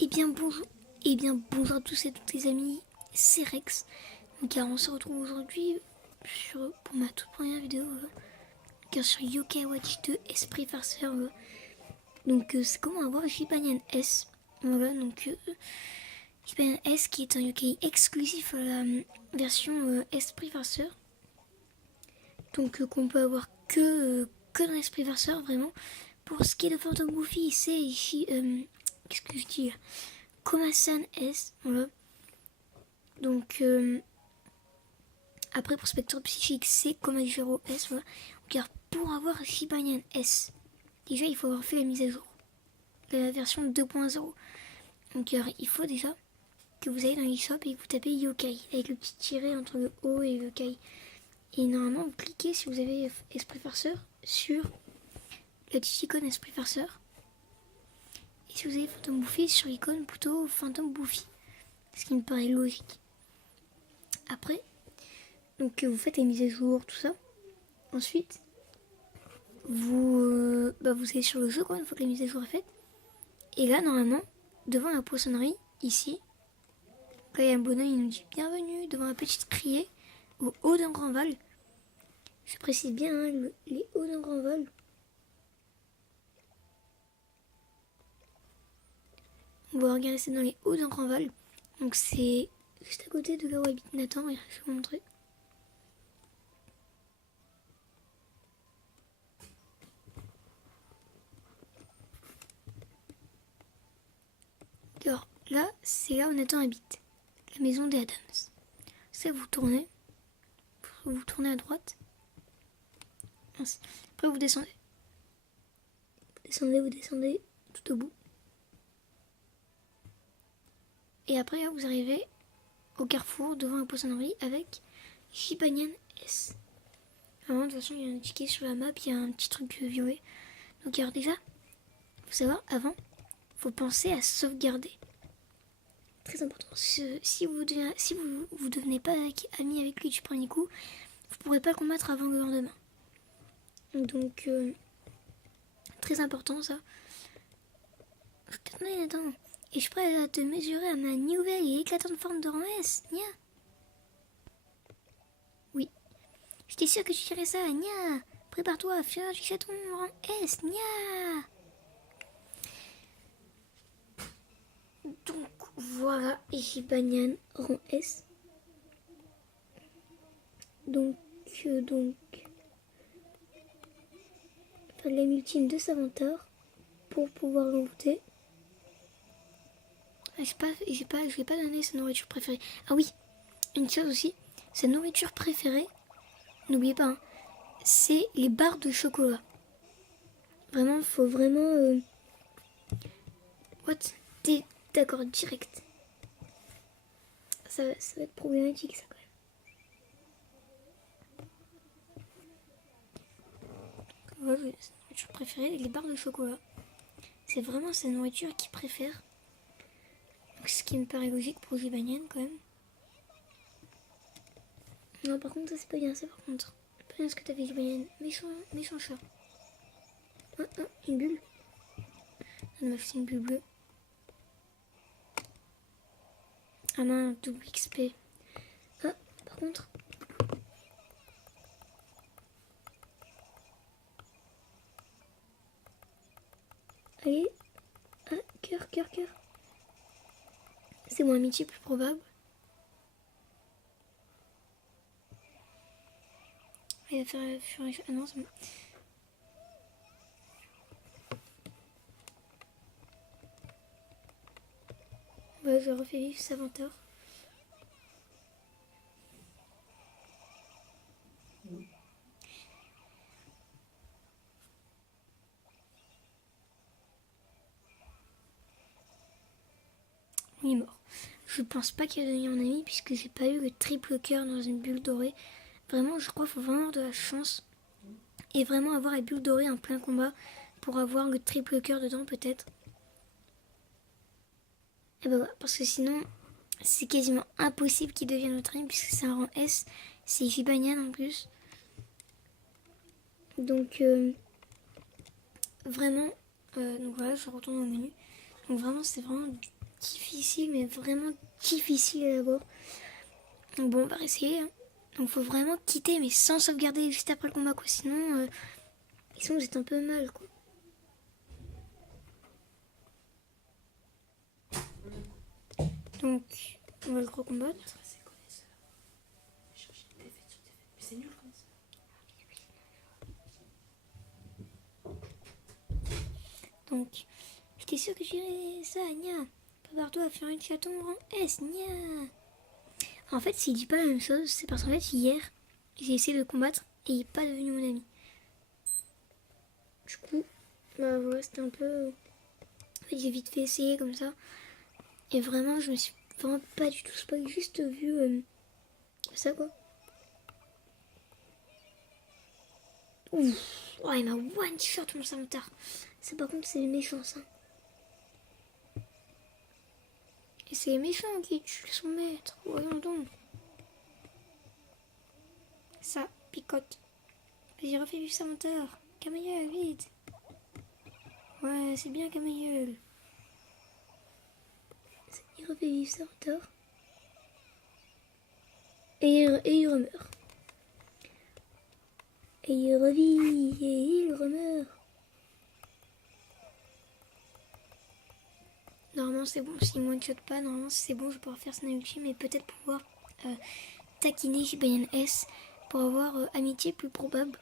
Eh bien bonjour à tous et toutes les amis, c'est Rex. Donc on se retrouve aujourd'hui pour ma toute première vidéo sur Yokai Watch 2 Esprit Farceur. Donc c'est comment avoir Jibanyan S. Voilà, donc Jibanyan S qui est un yokai exclusif à la version Esprit Farceur. Donc qu'on peut avoir que dans Esprit Farceur vraiment. Pour ce qui est de Phantom Goofy, c'est qu'est-ce que je dis là, Komasan S, voilà. Donc après pour Spectre Psychique c'est Komajiro S, voilà. Car pour avoir Jibanyan S, déjà il faut avoir fait la mise à jour, la version 2.0. Donc il faut déjà que vous allez dans l'eShop et que vous tapez Yokai avec le petit tiret entre le O et le Yokai. Et normalement vous cliquez, si vous avez Esprit Farceur, sur la petite icône Esprit Farceur. Et si vous avez Phantom Goofy, sur l'icône plutôt Phantom Goofy. Ce qui me paraît logique. Après, donc vous faites les mises à jour, tout ça. Ensuite, vous allez sur le jeu quoi, une fois que la mise à jour est faite. Et là, normalement, devant la poissonnerie, ici, quand il y a un bonhomme, il nous dit bienvenue devant la petite criée au haut d'un grand val. Je précise bien, hein, les hauts d'un grand val. On va regarder, c'est dans les hauts d'un grand val. Donc c'est juste à côté de là où habite Nathan. Je vais vous montrer. Alors là, c'est là où Nathan habite. La maison des Adams. Ça, vous tournez à droite. Après vous descendez. Vous descendez tout au bout. Et après là, vous arrivez au carrefour devant la poissonnerie avec Jibanyan S. Alors, de toute façon, il y a un ticket sur la map, il y a un petit truc violet. Donc alors déjà, faut savoir, avant, faut penser à sauvegarder. Très important. Si vous devenez pas ami avec lui du premier coup, vous pourrez pas le combattre avant le lendemain. Donc très important ça. Attendez, attends. Et je suis prêt à te mesurer à ma nouvelle et éclatante forme de rang S, nia. Oui. J'étais sûre que tu dirais ça, nia. Prépare-toi, fier du chaton rang S, nia. Donc voilà, Jibanyan rang S. Donc faire la multime de Savantor pour pouvoir l'envoûter. Je vais pas donner sa nourriture préférée. Ah oui, une chose aussi, sa nourriture préférée, n'oubliez pas, hein, c'est les barres de chocolat. Vraiment, faut vraiment... What? T'es d'accord, direct. Ça va être problématique, ça, quand même. Ouais, sa nourriture préférée, les barres de chocolat. C'est vraiment sa nourriture qu'il préfère. Donc, ce qui me paraît logique pour Jibanyan, quand même. Non, par contre, ça, c'est pas bien, ça, par contre. Pas bien ce que t'as fait, Jibanyan. Méchant chat. Une bulle. Elle m'a fait une bulle bleue. Ah non, double XP. Ah, par contre. Allez. Ah, cœur. C'est mon amitié plus probable. Il va faire furie. Ah non, c'est bon. Ouais, je refais vivre Savantor. Il est mort. Je pense pas qu'il a donné mon ami puisque j'ai pas eu le triple cœur dans une bulle dorée. Vraiment, je crois qu'il faut vraiment avoir de la chance et vraiment avoir la bulle dorée en plein combat pour avoir le triple cœur dedans peut-être. Et bah voilà, parce que sinon c'est quasiment impossible qu'il devienne notre ami puisque c'est un rang S, c'est Jibanyan en plus. Donc vraiment, donc voilà, je retourne au menu. Donc vraiment c'est vraiment difficile, mais vraiment difficile à avoir. Donc bon, on va réessayer. Hein. Donc faut vraiment quitter, mais sans sauvegarder juste après le combat, quoi. Sinon vous êtes un peu mal, quoi. Donc, on va le recombattre. C'est nul comme ça. Donc, j'étais sûre que j'irais ça, nia. Prépare-toi à faire une chaton rang S, nia. En fait, s'il dit pas la même chose, c'est parce qu'en fait, hier, j'ai essayé de le combattre et il n'est pas devenu mon ami. Du coup, bah voilà, c'était un peu... En fait, j'ai vite fait essayer comme ça. Et vraiment, je me suis vraiment pas du tout spoil, juste vu ça, quoi. Ouf. Oh, il m'a one-shot mon Samotar. Ça, par contre, c'est les méchants, ça. Et c'est les méchants qui tuent son maître. Voyons donc. Ça, picote. Vas-y, refais du Samotar. Camailleul, vite. Ouais, c'est bien, Camailleul. Il refait vivre Samotar. Et il remeurt. Et il revit. Et il remeurt. Normalement c'est bon, s'il ne one-shot pas, normalement c'est bon, je vais pouvoir faire son ultime et peut-être pouvoir taquiner Shibayan S pour avoir amitié plus probable.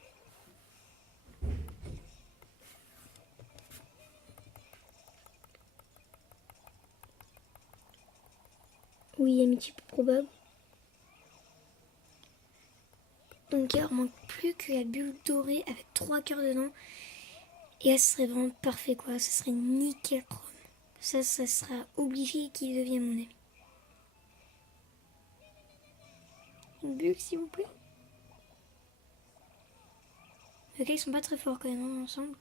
Oui, amitié plus probable. Donc il ne manque plus que la bulle dorée avec 3 cœurs dedans. Et là ce serait vraiment parfait quoi, ce serait nickel chrome. Ça sera obligé qu'il devienne mon ami. Une bulle s'il vous plaît. Ok, ils sont pas très forts quand même hein, ensemble.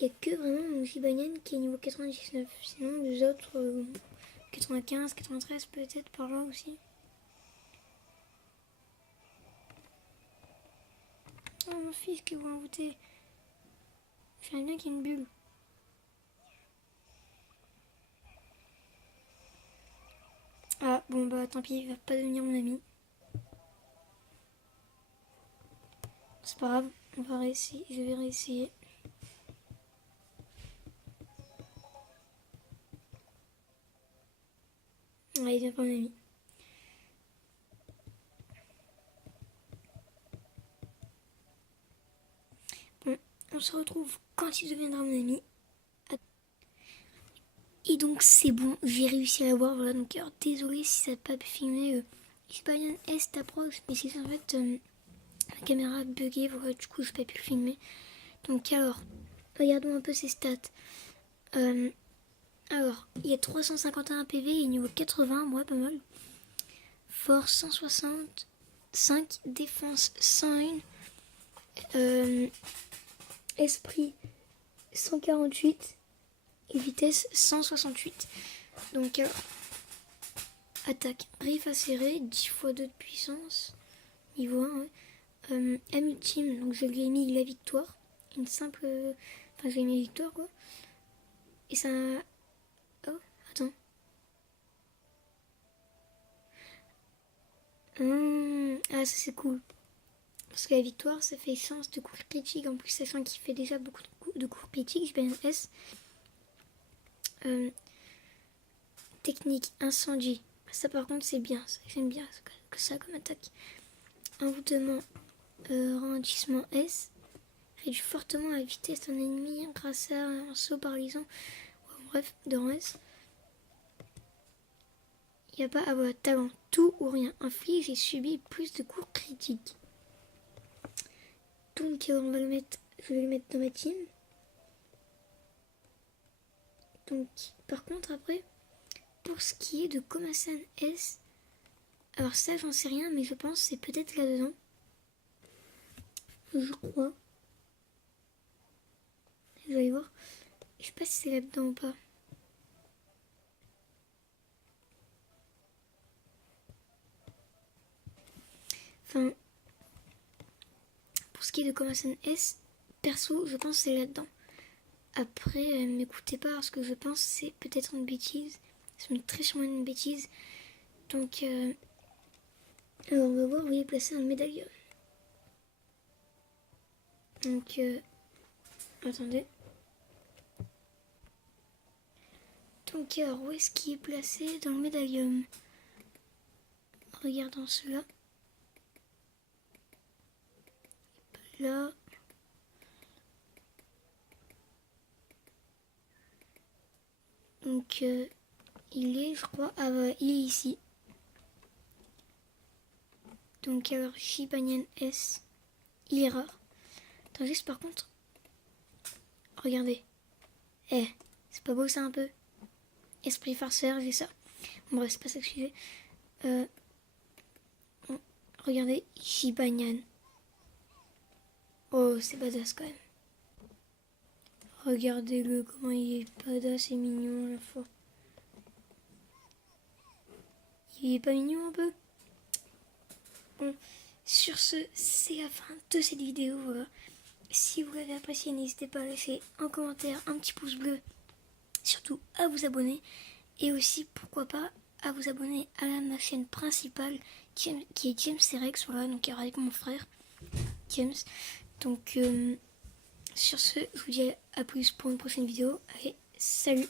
Il n'y a que vraiment mon Shibanyan qui est niveau 99. Sinon les autres 95, 93 peut-être par là aussi. Oh mon fils qui vous envoûter. J'aimerais bien qu'il y ait une bulle. Ah bon bah tant pis, il va pas devenir mon ami. C'est pas grave, on va réessayer, je vais réessayer. Ah, il devient pas mon ami. Bon, on se retrouve quand il deviendra mon ami. Et donc c'est bon, j'ai réussi à l'avoir, voilà, donc alors désolé si ça n'a pas pu filmer. Shibayan S t'approche, mais c'est en fait la caméra a bugué, voilà, du coup j'ai pas pu le filmer. Donc alors, regardons un peu ses stats. Alors, il y a 351 PV et niveau 80, moi pas mal. Force 165, défense 101, esprit 148 et vitesse 168. Donc attaque griffe acérée, 10 fois 2 de puissance, niveau 1. Ouais. M ultime, donc je lui ai mis la victoire. Une simple... Enfin, je lui ai mis la victoire quoi. Et ça... Oh, attends. Ah, ça c'est cool. Parce que la victoire, ça fait chance de coups critiques. En plus, sachant qu'il fait déjà beaucoup de coups critiques, je vais un S. Technique, incendie. Ça par contre, c'est bien. J'aime bien ça comme attaque. Envoûtement, ralentissement S. Réduit fortement la vitesse d'un ennemi grâce à un saut paralysant. Ouais, bref, de rang S. Il n'y a pas à avoir talent. Tout ou rien. Inflige et subit plus de coups critiques. Donc on va le mettre, je vais le mettre dans ma team. Donc par contre après, pour ce qui est de Komasan S, alors ça j'en sais rien mais je pense que c'est peut-être là-dedans. Je crois. Je vais aller voir. Je sais pas si c'est là-dedans ou pas. Enfin, pour ce qui est de Komasan S, perso je pense que c'est là-dedans. Après, m'écoutez pas parce que je pense que c'est peut-être une bêtise. C'est très sûrement une bêtise. Donc, alors on va voir où il est placé dans le médaillon. Donc, attendez. Donc, alors, où est-ce qu'il est placé dans le médaillon? Regardons cela. Là. Donc, il est, je crois, il est ici. Donc, alors, Shiba Inu S, il est rare. Attends, juste par contre, regardez. C'est pas beau ça un peu? Esprit farceur, j'ai ça. Bon, bref, c'est pas ça que je suivais. Regardez, Shiba Inu. Oh, c'est badass quand même. Regardez-le, comment il est badass et mignon à la fois. Il est pas mignon un peu? Bon, sur ce, c'est la fin de cette vidéo. Voilà. Si vous l'avez apprécié, n'hésitez pas à laisser un commentaire, un petit pouce bleu. Surtout à vous abonner. Et aussi, pourquoi pas, à vous abonner à ma chaîne principale qui est James Rex. Voilà, donc avec mon frère James. Donc, sur ce, je vous dis à plus pour une prochaine vidéo. Allez, salut!